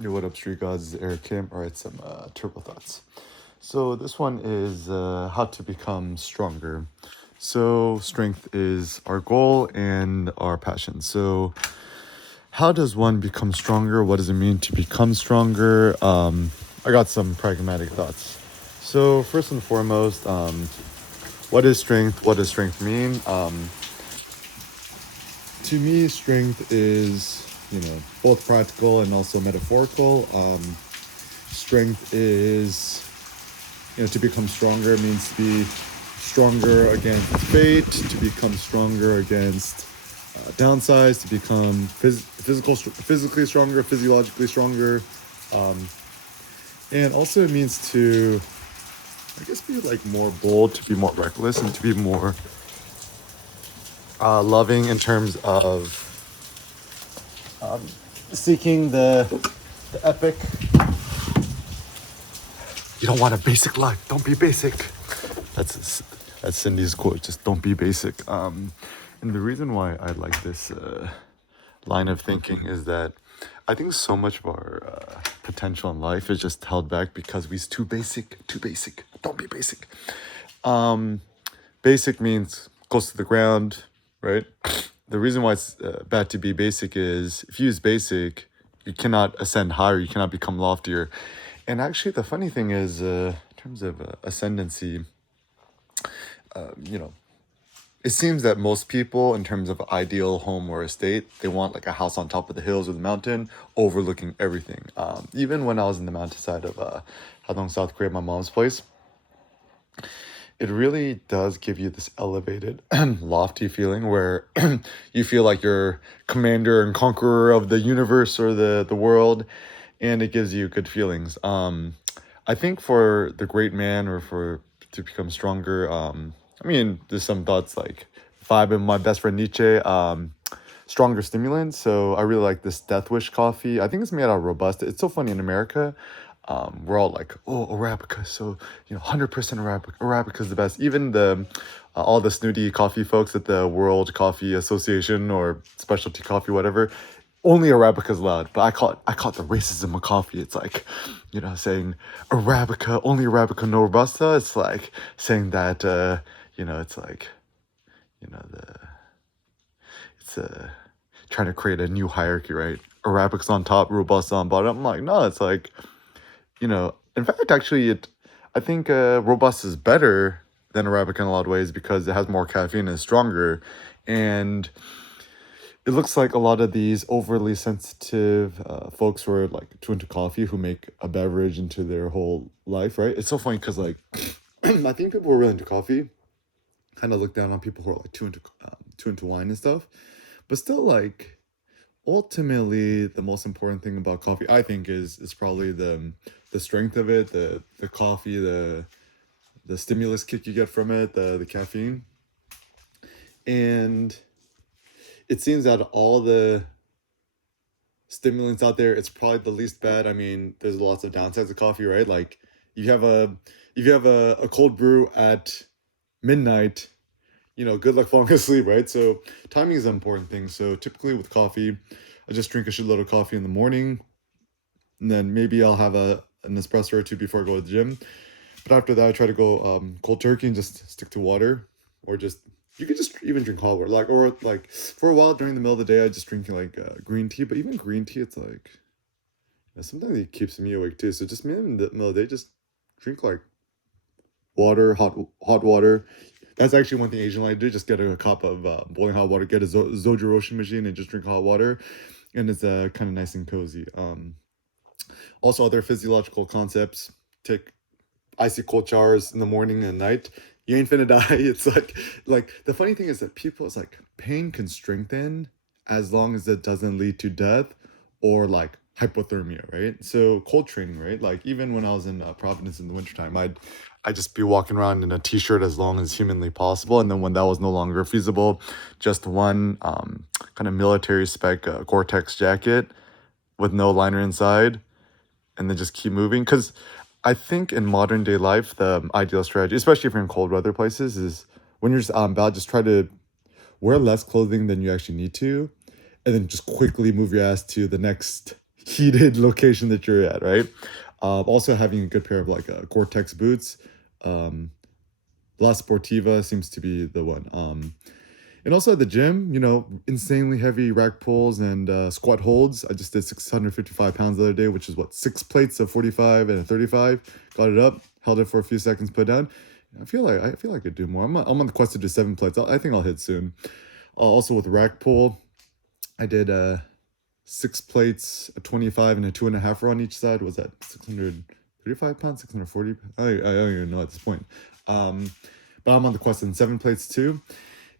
Yo, what up, Street Gods? This is Eric Kim. All right, some turbo thoughts. So this one is how to become stronger. So strength is our goal and our passion. So how does one become stronger? What does it mean to become stronger? I got some pragmatic thoughts. So first and foremost, what is strength? What does strength mean? To me, strength is both practical and also metaphorical. Strength is to become stronger means to be stronger against fate, to become stronger against downsides, to become physically stronger, physiologically stronger, and also it means to, I guess, be like more bold, to be more reckless, and to be more loving in terms of seeking the epic. You don't want a basic life. Don't be basic. That's Cindy's quote. Just don't be basic. And the reason why I like this line of thinking is that I think so much of our potential in life is just held back because we're too basic. Too basic. Don't be basic. Basic means close to the ground, right? The reason why it's bad to be basic is if you use basic, you cannot ascend higher. You cannot become loftier. And actually, the funny thing is, in terms of ascendancy, you know, it seems that most people, in terms of ideal home or estate, they want like a house on top of the hills or the mountain, overlooking everything. Even when I was in the mountainside of Hadong, South Korea, my mom's place, it really does give you this elevated, lofty feeling where you feel like you're commander and conqueror of the universe or the world, and it gives you good feelings. I think for the great man or for to become stronger, I mean, there's some thoughts like vibe and my best friend Nietzsche. Stronger stimulants. So I really like this Death Wish coffee. I think it's made out of Robusta. It's so funny in America. We're all like, oh, Arabica. So, 100% Arabica. Arabica is the best. Even the all the snooty coffee folks at the World Coffee Association or specialty coffee, whatever, only Arabica is allowed. But I call it the racism of coffee. It's like, saying Arabica, only Arabica, no Robusta. It's like saying that, it's like, the it's trying to create a new hierarchy, right? Arabic's on top, Robusta on bottom. I'm like, no, it's like, in fact, actually, I think Robusta is better than Arabica in a lot of ways because it has more caffeine and is stronger. And it looks like a lot of these overly sensitive folks who are like too into coffee who make a beverage into their whole life, right? It's so funny because, like, I think people who are really into coffee kind of look down on people who are like too into wine and stuff. But still, like, ultimately the most important thing about coffee I think is probably the strength of it, the coffee, the stimulus kick you get from it, the caffeine. And it seems that all the stimulants out there, it's probably the least bad. I mean, there's lots of downsides of coffee, right? Like you have a if you have a cold brew at midnight, good luck falling asleep, right? So timing is an important thing. So typically with coffee, I just drink a shitload of coffee in the morning, and then maybe I'll have an espresso or two before I go to the gym. But after that, I try to go cold turkey and just stick to water, or just you could just even drink hot water, like or like for a while during the middle of the day, I just drink like green tea. But even green tea, it's like sometimes it keeps me awake too. So just maybe in the middle of the day, just drink like water, hot water. That's actually one thing Asian like to do. Just get a cup of boiling hot water, get a Zojiroshi machine, and just drink hot water, and it's kind of nice and cozy. Also, other physiological concepts. Take icy cold showers in the morning and night. You ain't finna die. It's like the funny thing is that people, it's like pain can strengthen as long as it doesn't lead to death or like hypothermia, right? So cold training, right? Like even when I was in Providence in the wintertime, I'd just be walking around in a t-shirt as long as humanly possible, and then when that was no longer feasible, just one kind of military spec Gore-Tex jacket with no liner inside, and then just keep moving. Because I think in modern day life, the ideal strategy, especially if you're in cold weather places, is when you're just out and about, just try to wear less clothing than you actually need to, and then just quickly move your ass to the next heated location that you're at, right? Also having a good pair of like Gore-Tex boots. Um, La Sportiva seems to be the one. And also at the gym, insanely heavy rack pulls and squat holds. I just did 655 pounds the other day, which is what, 6 plates of 45 and a 35. Got it up, held it for a few seconds, put down. I feel like I could do more. I'm on the quest to do 7 plates. I think I'll hit soon. Also with rack pull, I did 6 plates, a 25 and a 2.5 on each side. Was that 635 pounds, 640? I don't even know at this point. But I'm on the quest in 7 plates too.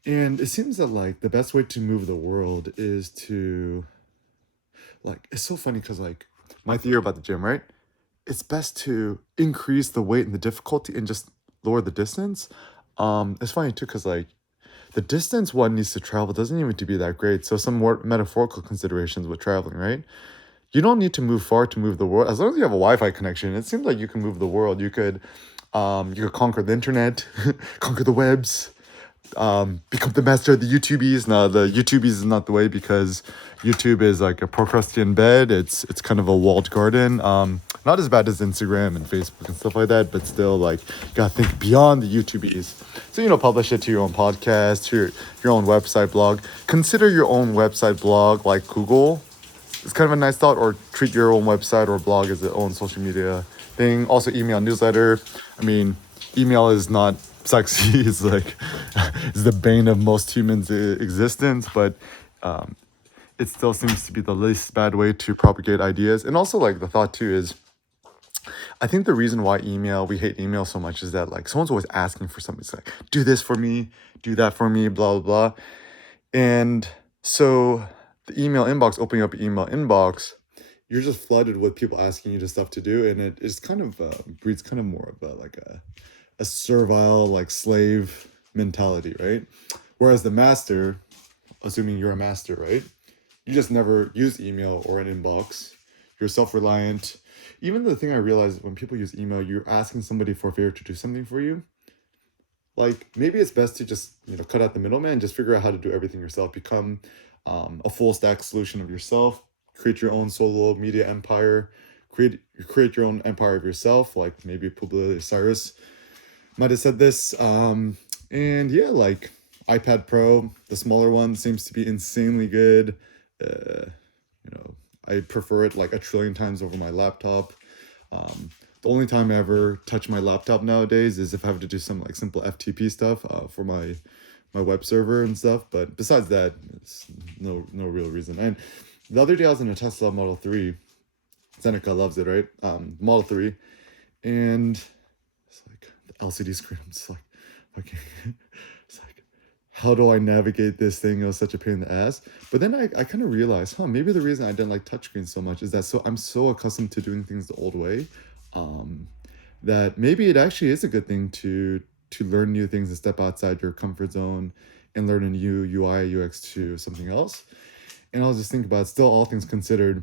And it seems that like the best way to move the world is to like, it's so funny because like my theory about the gym, right? It's best to increase the weight and the difficulty and just lower the distance. It's funny too because like the distance one needs to travel doesn't even need to be that great. So some more metaphorical considerations with traveling, right? You don't need to move far to move the world. As long as you have a Wi-Fi connection, it seems like you can move the world. You could conquer the internet, conquer the webs, become the master of the YouTubies. No, the YouTubies is not the way because YouTube is like a Procrustean bed. It's kind of a walled garden. Not as bad as Instagram and Facebook and stuff like that, but still like you gotta think beyond the YouTubies. So publish it to your own podcast, to your own website blog. Consider your own website blog like Google. It's kind of a nice thought, or treat your own website or blog as its own social media thing. Also, email newsletter. I mean, email is not sexy. It's like it's the bane of most humans' existence, but it still seems to be the least bad way to propagate ideas. And also, like the thought too is, I think the reason why we hate email so much is that like someone's always asking for something. It's like, do this for me, do that for me, blah blah blah. And so the email inbox, opening up your email inbox, you're just flooded with people asking you the stuff to do, and it is kind of breeds kind of more of a servile like slave mentality, right? Whereas the master, assuming you're a master, right? You just never use email or an inbox. You're self-reliant. Even the thing I realize when people use email, you're asking somebody for a favor to do something for you. Like maybe it's best to just cut out the middleman and just figure out how to do everything yourself. Become a full stack solution of yourself. Create your own solo media empire. Create your own empire of yourself. Like maybe Publius Cyrus might have said this. And yeah, like iPad Pro, the smaller one, seems to be insanely good. I prefer it like a trillion times over my laptop. The only time I ever touch my laptop nowadays is if I have to do some like simple FTP stuff for my web server and stuff. But besides that, it's no real reason. And the other day I was in a Tesla Model 3. Seneca loves it, right? Model 3. And it's like the LCD screen. I'm just like, okay. It's like, how do I navigate this thing? It was such a pain in the ass. But then I kind of realized, maybe the reason I didn't like touchscreens so much is that I'm so accustomed to doing things the old way, that maybe it actually is a good thing to learn new things and step outside your comfort zone and learn a new UI, UX to something else. And I was just thinking about, still all things considered,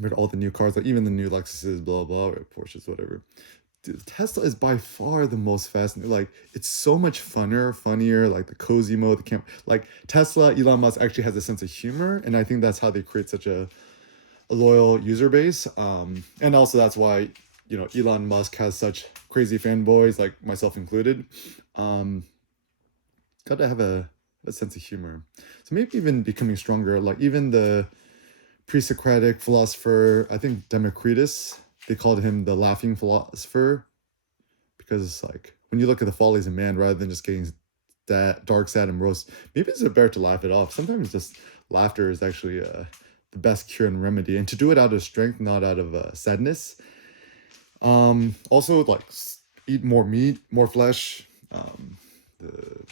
with all the new cars, like even the new Lexuses, blah, blah, or Porsches, whatever. Dude, Tesla is by far the most fascinating. Like, it's so much funnier, like the cozy mode, the camp. Like, Tesla, Elon Musk actually has a sense of humor, and I think that's how they create such a loyal user base. And also that's why, Elon Musk has such crazy fanboys, like myself included. Got to have a sense of humor. So maybe even becoming stronger, like even the pre-Socratic philosopher, I think Democritus, they called him the laughing philosopher, because it's like when you look at the follies of man, rather than just getting that dark, sad, and morose, maybe it's better to laugh it off. Sometimes just laughter is actually the best cure and remedy, and to do it out of strength, not out of sadness. Also, like eat more meat, more flesh. The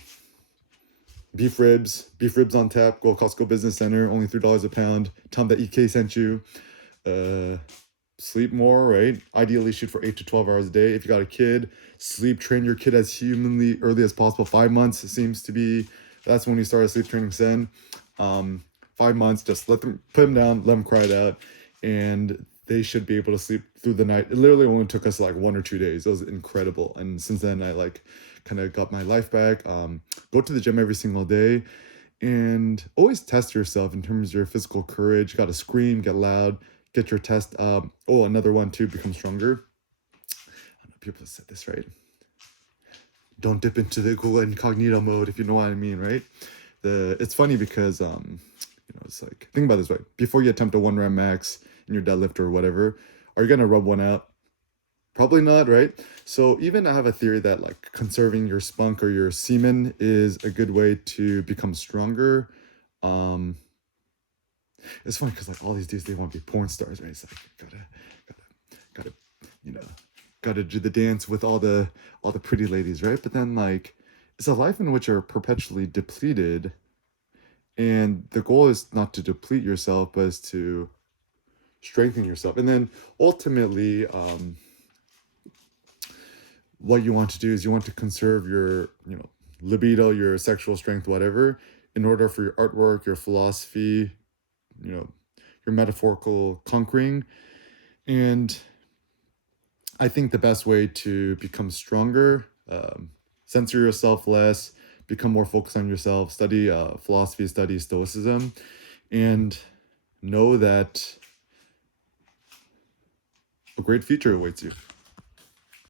beef ribs on tap. Go Costco Business Center, only $3 a pound. Tell them that EK sent you. Sleep more, right? Ideally shoot for 8 to 12 hours a day. If you got a kid, train your kid as humanly early as possible. 5 months seems to be, that's when you start a sleep training sen. 5 months, just put them down, let them cry it out, and they should be able to sleep through the night. It literally only took us like 1 or 2 days. It was incredible. And since then I like kind of got my life back. Go to the gym every single day, and always test yourself in terms of your physical courage. Got to scream, get loud, get your test. Oh, another one too, become stronger. I don't know, people have said this, right? Don't dip into the Google incognito mode, if you know what I mean, right? It's funny because it's like, think about this, right? Before you attempt a 1 rep max in your deadlift or whatever, are you gonna rub one out? Probably not, right? So even I have a theory that like conserving your spunk or your semen is a good way to become stronger. Um, it's funny because like all these dudes, they want to be porn stars, right? It's like gotta, you know, gotta do the dance with all the pretty ladies, right? But then like it's a life in which you're perpetually depleted, and the goal is not to deplete yourself, but is to strengthen yourself. And then ultimately, what you want to do is you want to conserve your, libido, your sexual strength, whatever, in order for your artwork, your philosophy, you know, your metaphorical conquering. And I think the best way to become stronger, censor yourself less, become more focused on yourself, study philosophy, study stoicism, and know that a great future awaits you.